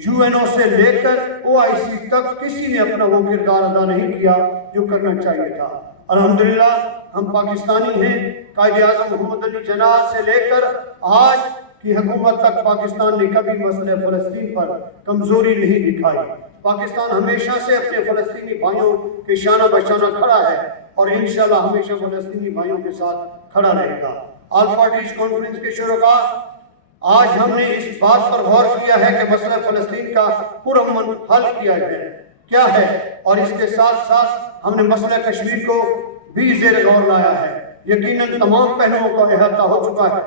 UNO से लेकर OIC तक किसी ने अपना वो किरदार अदा नहीं किया जो करना चाहिए था। अल्हम्दुलिल्लाह हम पाकिस्तानी हैं। कायदे आज़म मोहम्मद अली जिन्नाह से लेकर आज की हुकूमत तक पाकिस्तान ने कभी मसले फ़लस्तीन पर कमज़ोरी नहीं दिखाई। पाकिस्तान हमेशा से अपने फ़लस्तीनी भाइयों के शाना बशाना खड़ा है और इंशाअल्लाह हमेशा फ़लस्तीनी भाइयों के साथ खड़ा रहेगा। ऑल पार्टीज कॉन्फ्रेंस के शुरा, आज हमने इस बात पर गौर किया है कि मसला फ़लस्तीन का पुरअमन हल किया जाए क्या है, और इसके साथ साथ हमने मसला कश्मीर को भी ज़ेर गौर लाया है। यकीनन तमाम पहलुओं का अहाता हो चुका है।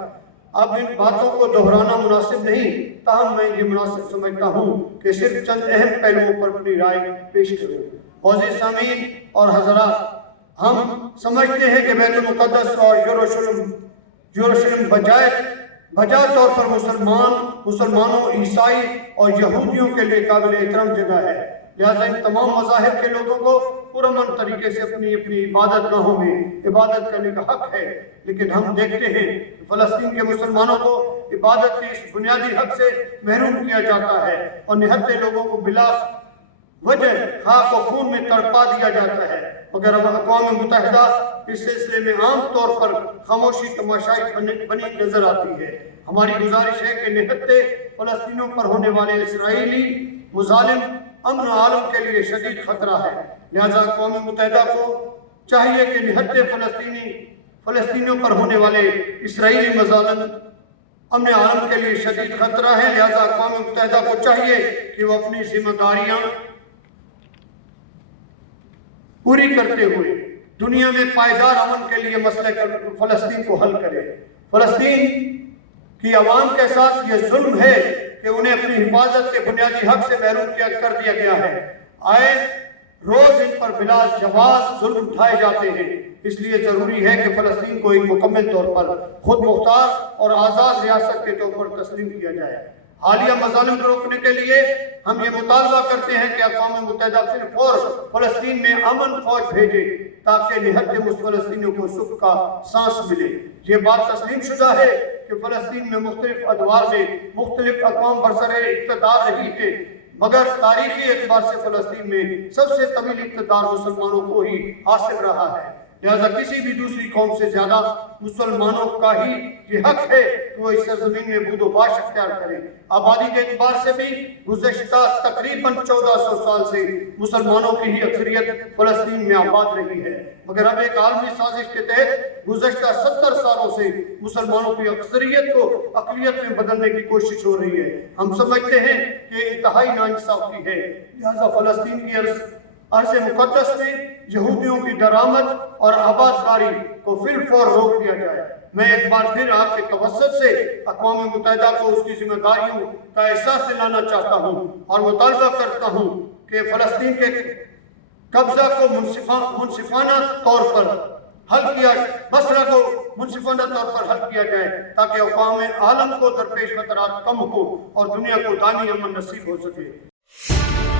अब इन बातों को दोहराना मुनासिब नहीं, ताहम मैं ये मुनासिब समझता हूँ कि सिर्फ चंद अहम पहलुओं पर अपनी राय पेश करूँ। मौजूद सामीन और हज़रात, हम समझते हैं कि बैतुल मुक़द्दस और यरूशलेम बजा तौर पर मुसलमानों, ईसाई और यहूदियों के लिए काबिल एहतराम जगह है। लिहाजा इन तमाम मज़ाहिब के लोगों को पुरअमन तरीके से अपनी अपनी इबादत गाहों में इबादत करने का हक है। लेकिन हम देखते हैं कि फ़लस्तीन के मुसलमानों को इबादत के इस बुनियादी हक से महरूम किया जाता है और निहत्ते लोगों को बिला वजह खाक और खून में तड़पा दिया जाता है। मगर अब अक़वाम मुत्तहिदा इस सिलसिले में आम तौर पर खामोशी तमाशाई बनी नजर आती है। हमारी गुजारिश है कि निहत्ते फ़लस्तीनियों पर होने वाले इसराइली मुज़ालिम अमन आलम के लिए शदीद खतरा है। लिहाजा अक़वाम मुत्तहिदा को चाहिए कि निहत्ते फ़लस्तीनियों पर होने वाले इसराइली मुज़ालिम अमन आलम के लिए शदीद खतरा है। लिहाजा अक़वाम मुत्तहिदा को चाहिए कि वो अपनी जिम्मेदारियाँ पूरी करते हुए दुनिया में पायदार अमन के लिए मसले फ़लस्तीन को हल करे। फ़लस्तीन की आवाम के साथ ये जुल्म है कि उन्हें अपनी हिफाजत के बुनियादी हक से महरूम कर दिया गया है। आए रोज इन पर बिला जवाब जुल्म उठाए जाते हैं। इसलिए जरूरी है कि फ़लस्तीन को एक मुकम्मल तौर पर खुद मुख्तार और आज़ाद रियासत के तौर पर तस्लीम किया जाए। हालिया मज़ालिम को रोकने के लिए हम ये मुतालबा करते हैं कि अक़वाम मुत्तहिदा फिर और फ़लस्तीन में अमन फौज भेजे ताकि निहत्ते फ़लस्तीनियों को सुख का सांस मिले। ये बात तस्लीम शुदा है कि फ़लस्तीन में मुख्तलिफ अदवार में मुख्तलिफ अक़वाम बरसरे इक़्तिदार रही है, मगर तारीखी एतबार से फ़लस्तीन में सबसे तवील इक़्तिदार मुसलमानों को ही हासिल रहा है। लिहाजा किसी भी दूसरी कौम से ज्यादा मुसलमानों का ही ये हक है कि वो इस सरजमीन में बूदोबाश अख्तियार करें। आबादी के एतबार से भी गुज़श्ता तकरीबन 1400 साल से मुसलमानों की ही अक्सरियत फ़लस्तीन में आबाद रही है, मगर अब एक आलमी साजिश के तहत गुज़श्ता 70 सालों से मुसलमानों की अक्सरियत को अक़लियत में बदलने की कोशिश हो रही है। हम समझते हैं कि इंतहाई नाइंसाफ़ी है। लिहाजा फ़लस्तीन की अर्ज़ मुक़द्दस में यहूदियों की दरामद और आबादकारी को फिर रोक दिया जाए। मैं एक बार फिर आपके तवस्सुत से अक़वाम मुत्तहिदा को उसकी जिम्मेदारियों का एहसास दिलाना चाहता हूँ और मुतालबा करता हूँ कि फ़लस्तीन के कब्ज़ा को मुनसिफाना तौर पर हल किया मसला को मुनसिफाना तौर पर हल किया जाए ताकि अक़वाम आलम को दरपेश खतरात कम हो और दुनिया को दानी अमन नसीब हो सके।